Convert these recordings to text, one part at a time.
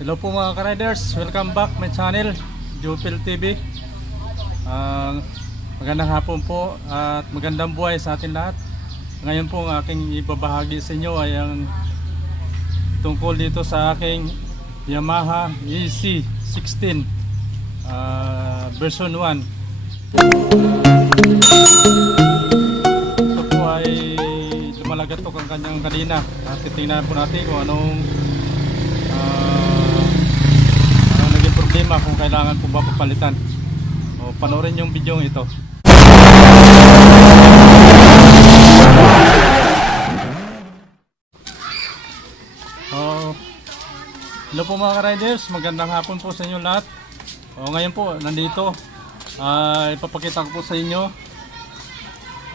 Hello po mga ka-riders, welcome back my channel, Jupil TV. Magandang hapon po at magandang buhay sa atin lahat. Ngayon po ang aking ibabahagi sa inyo ay ang tungkol dito sa aking Yamaha EC16 version 1. Ito po ay lumalagatok ang kanyang kadena at titingnan po natin kung anong naging problema, kung kailangan po ba papalitan. O panoorin yung video ito. Hello po mga ka-riders, magandang hapon po sa inyo lahat. Ngayon po nandito ipapakita ko po sa inyo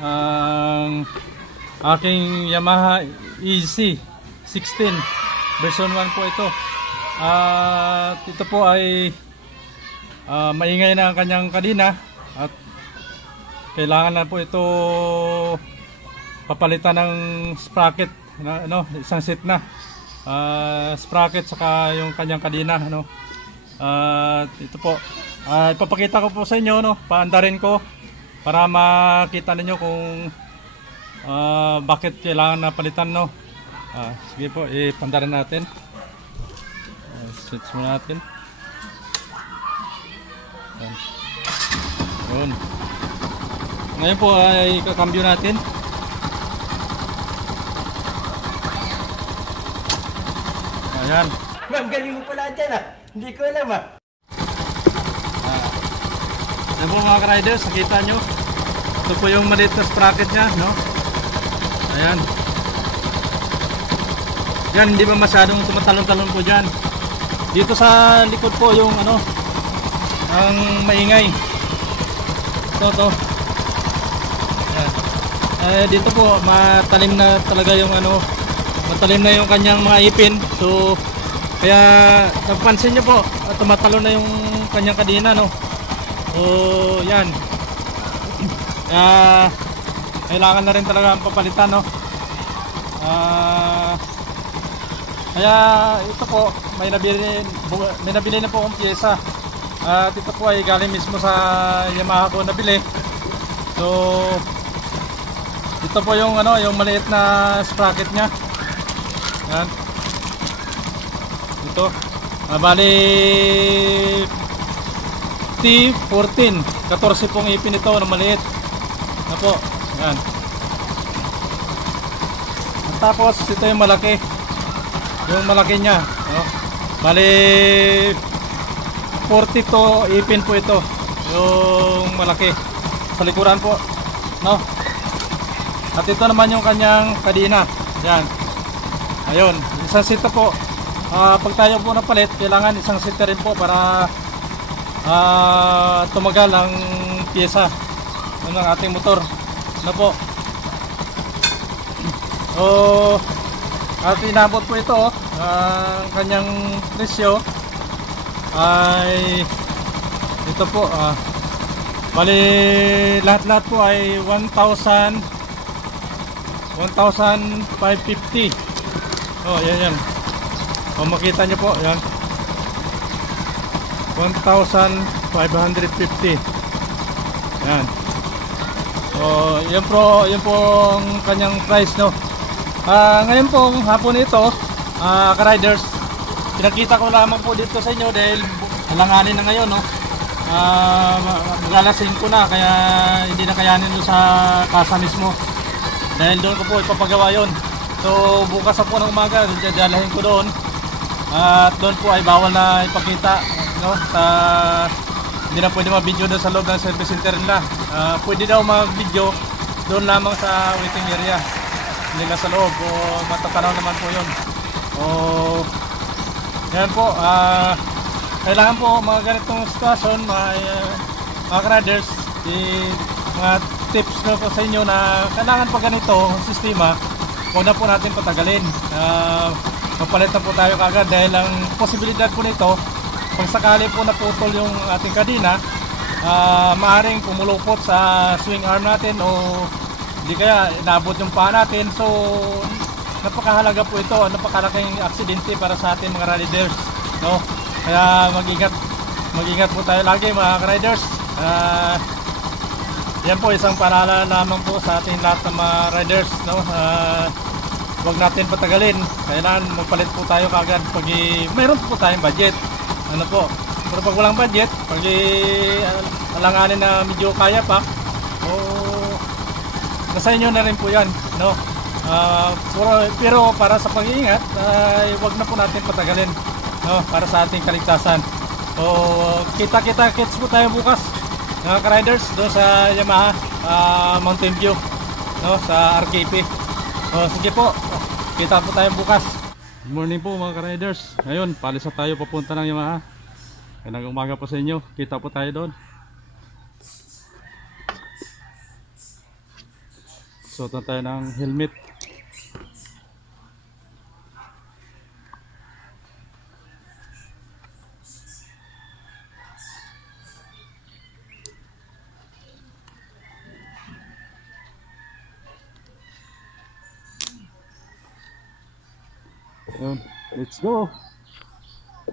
ang aking Yamaha EC16 version 1 po ito. At ito po ay maingay na ang kanyang kadena at kailangan na po ito papalitan ng sprocket na, isang set na sprocket saka yung kanyang kadena, ito po ipapakita ko po sa inyo, paandarin ko para makita ninyo kung bakit kailangan na palitan, sige po, ipandarin natin. Switch muna natin. Yun. Ngayon po ay kakambyo natin. Ayan. Ma'am, galing mo pala dyan Hindi ko alam Ayan po mga ka-riders, nakita nyo. Ito po yung maliit na sprocket nya, Ayan. Yan, hindi ba masyadong tumatalon-talon po dyan. Dito sa likod po yung ang maingay. Ito. Ayan. Dito po matalim na talaga yung matalim na yung kanyang mga ipin. So kaya napansin nyo po, tumatalon na yung kanyang kadena, So yan. Kailangan na rin talaga ang papalitan, kaya ito po, may nabili na po akong pyesa. At ito po ay galing mismo sa Yamaha ko nabili. So ito po yung yung maliit na sprocket nya. Yan. Ito. Bali T14. 14 pong ipin ito na maliit. Po. Yan. Tapos ito yung malaki. Yung malaki nya, bali 42 ipin po ito. Yung malaki sa likuran po, At ito naman yung kanyang kadena. Yan. Ayun, isang set po. Pag tayo po napalit, kailangan isang set rin po para tumagal ang pyesa ng ating motor. Po. At inabot po ito, ang kanyang presyo ay ito po, bali lahat-lahat po ay 1,550. Yan. Makita nyo po, yan, 1,550. Yan. Yan po ang kanyang price, ngayon po hapon ito, ka-riders, pinakita ko lamang po dito sa inyo dahil alanganin na ngayon, maglalasing ko na, kaya hindi na kayanin doon sa kasa mismo dahil doon ko po ipapagawa yon. So bukas po ng umaga dalahin ko doon, at doon po ay bawal na ipakita, hindi na pwede mag-video doon sa loob ng service center nila. Pwede daw mag-video doon lamang sa waiting area, hindi na sa loob, matatanaw naman po yun. Yan po, kailangan po mga ganitong sitwasyon, mga riders, mga tips po sa inyo na kailangan pa ganito sistema, huwag na po natin patagalin. Mapalit na po tayo kagad dahil ang posibilidad po nito, pag sakali po naputol yung ating kadena, maaring pumulupot sa swing arm natin o di kaya inabot yung paa natin. So napakahalaga po ito, napakalaking aksidente para sa ating mga riders. no? Kaya mag-ingat po tayo lagi mga riders. Yan po isang paalala lamang po sa ating lahat ng mga riders, no? Huwag natin patagalin. Kailangan magpalit po tayo kagad pag mayroon po tayong budget. Ano po? Pero pag walang budget, pag alanganin na medyo kaya pa, nasa inyo na rin po yan, no? Pero para sa pag-iingat, huwag na po natin patagalin, no? Para sa ating kaligtasan. So, kita-kits po tayo bukas, mga ka-riders, doon sa Yamaha Mountain View, no? Sa RKP. So, sige po, kita po tayo bukas. Good morning po mga ka-riders. Ngayon, palis na tayo papunta ng Yamaha. Magandang umaga po sa inyo. Kita po tayo doon. Suotan tayo ng helmet. Yun, let's go.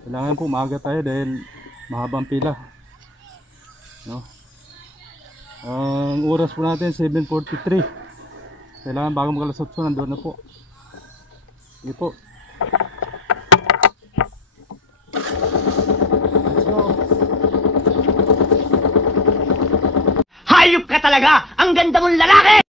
Kailangan po maaga tayo dahil mahabang pila, no? Ang oras po natin 7:43. Kailangan bago mag-alas 8 nandoon na po. Sige po. Let's go. Hayop ka talaga! Ang ganda mong lalaki!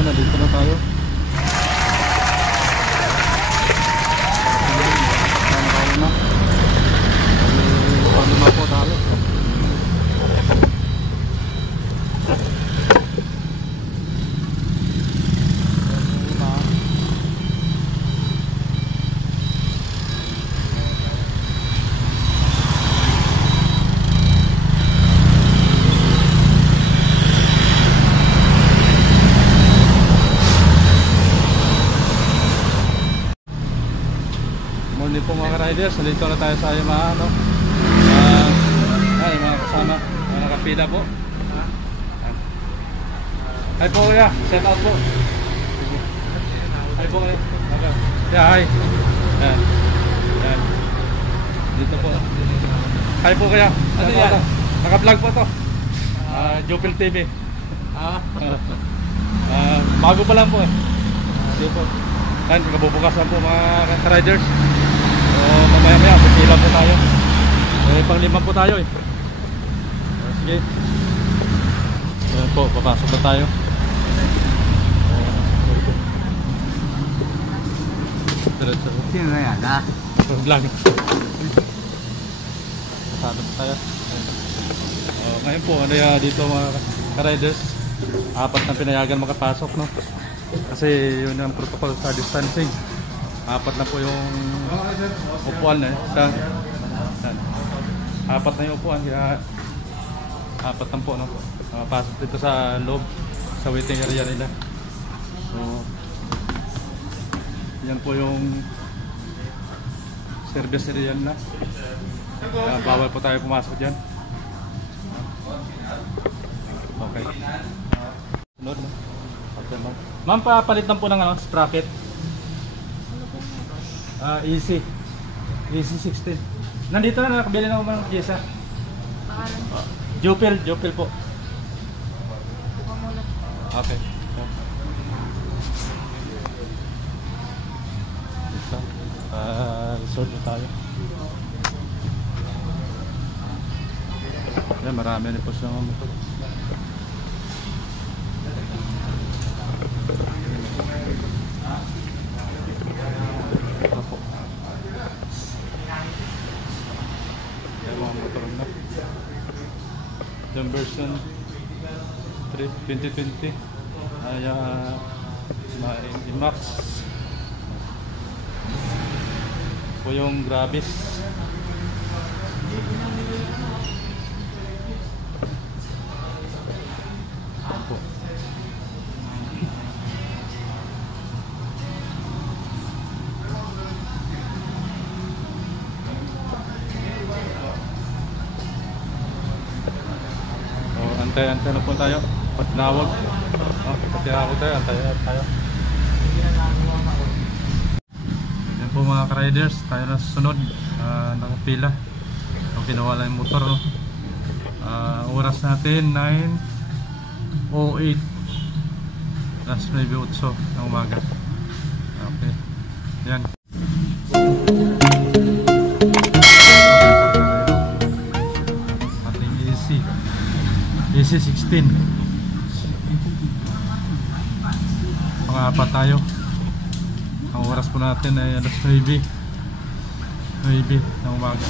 Ayan, nandito na tayo. Panlima po tayo. Morning po mga riders, nandito na tayo sa Yamaha, no? Ay, mga kasama, mga nakapila po. Hi po kuya, set out po. Hi po kuya. Yeah, hi. Yan. Yan. Dito po. Hi po kuya. Ano yan? Naka-vlog po to. Jupil TV. Bago pa lang po eh. Dito po. Yan, kabubukas lang po mga riders. So mamaya-maya, pipila po tayo. Pang-5 po tayo eh. Sige. Ayan po, papasok na tayo. Sino na yan, ha? Vlog. Pasado po tayo. Ngayon po, ano ya, dito mga ka-riders, 4 na pinayagan makapasok, no? Kasi yun ang protocol sa distancing. 4 na po yung upuan eh. 4 na yung upuan, kaya 4 na po, no? Pasok dito sa loob, sa waiting area nila. So yan po yung service area nila. Bawal po tayo pumasok dyan. Okay. Sunod, no? Ma'am, papalit lang po ng sprocket. Easy. Easy 16. Nandito na nakabili na ako ng pyesa. Pangalan po. Jupil po. Buka muna. Okay. Ito. Resort na tayo. Yan, marami na po silang motor. Ito po. Yan mga motor na. Yung version 2020 ay Max po yung Gravis. Po. Antay na po tayo. Patnawag. Patinawag tayo. Antay tayo. Yan po mga ka-riders. Tayo na susunod. Nakapila. So, ginawa lang yung motor. No? Oras natin 9:08. Last maybe 8 ng umaga. Okay. Yan. Ating AC 16. Pang-apat tayo. Ang oras po natin ay alas 9 ng umaga.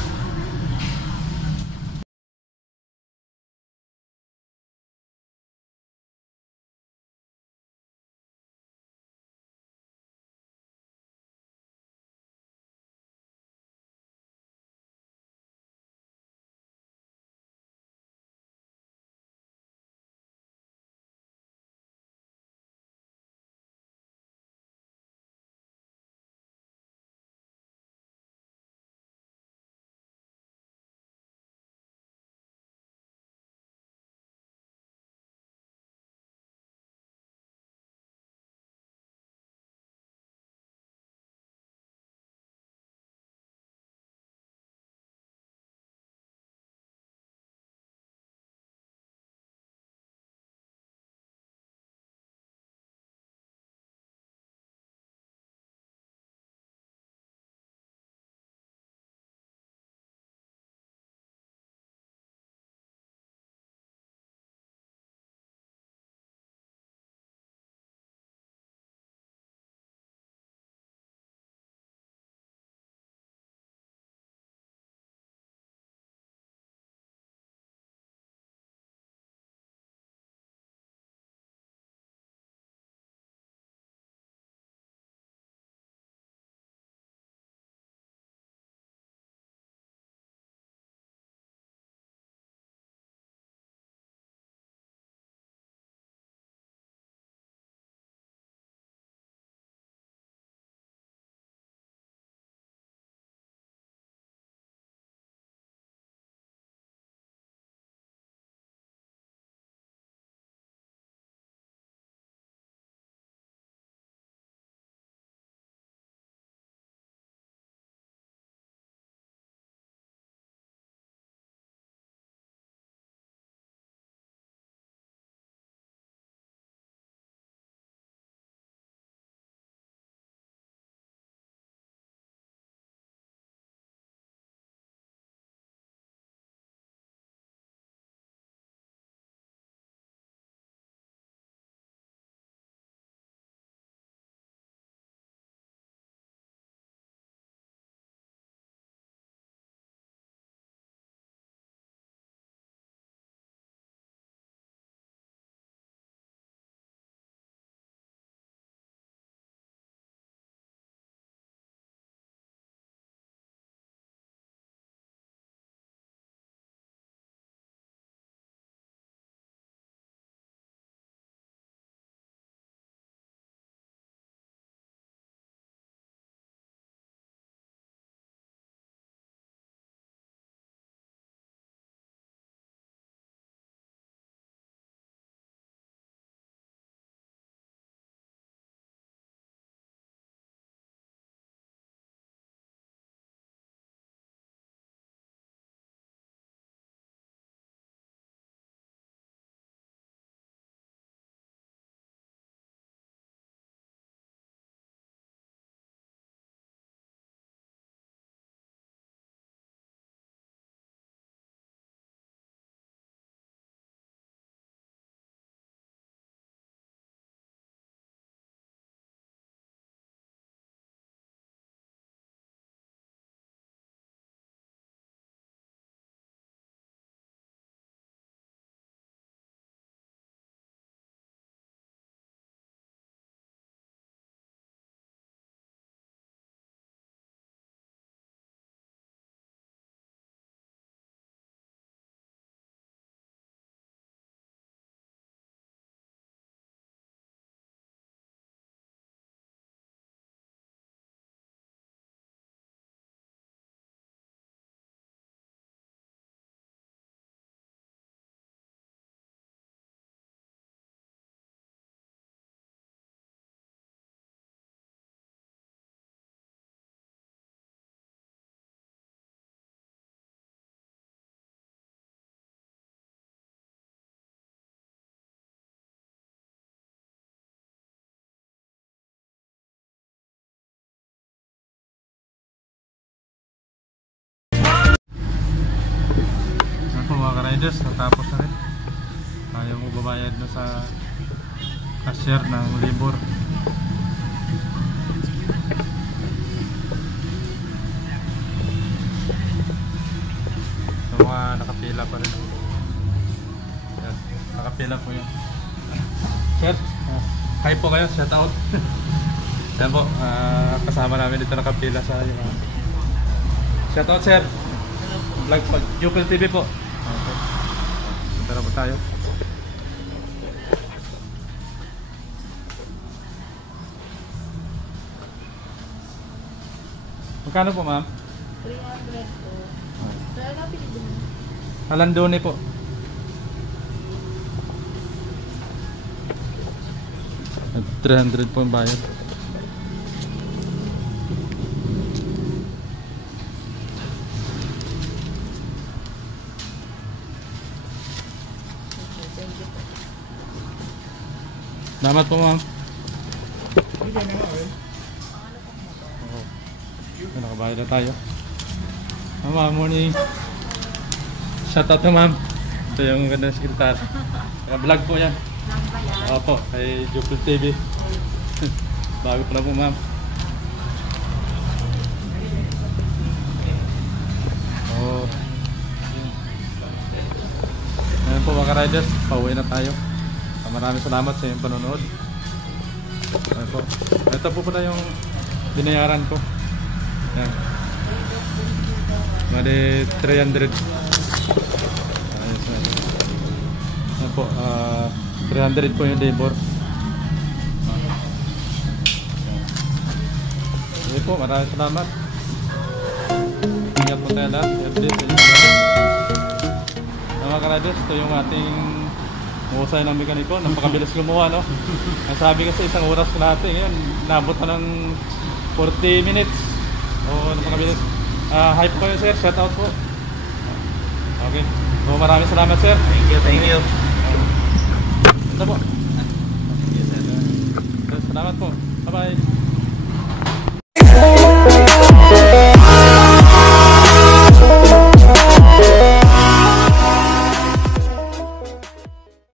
riders, natapos na rin. Tayo mo babayad na sa cashier ng labor. So, mga nakapila pa rin. Yan, nakapila po yan. Sir, hi po kayo, shout out. Yan po, kasama namin dito nakapila sa yung shout out sir. Vlog pag Jupil TV po. Okay. Punta na po tayo. Magkano po ma'am? 300 po. Kaya na pinili mo. Halandone po. At 300 po ang bayad. Salamat po ma'am. Nakabayad na tayo. Ma'am, morning. Shoutout na ma'am. Ito yung ganda sekretar. Vlog po yan. Lang ba yan? Opo, kay Jupil TV. Bago pa na po ma'am. Oh. Ayan po mga riders, pauwi na tayo. Maraming salamat sa inyong panonood. Ayan po. Ito po pala yung binayaran ko. Ayan. Mali 300. Ayos na. Ayan po, 300 po yung labor. Ayan po, maraming salamat. Ingat po tayo lahat. Mga karaders, ito yung ating mahusay ng mekaniko. Napakabilis gumawa, no? Ang sabi kasi isang oras na natin. Ngayon, nabot na ng 40 minutes. O, napakabilis. Hi po kayo, sir. Shout out po. Okay. So, maraming salamat, sir. Thank you, thank you. Ito po. Salamat po. Bye-bye.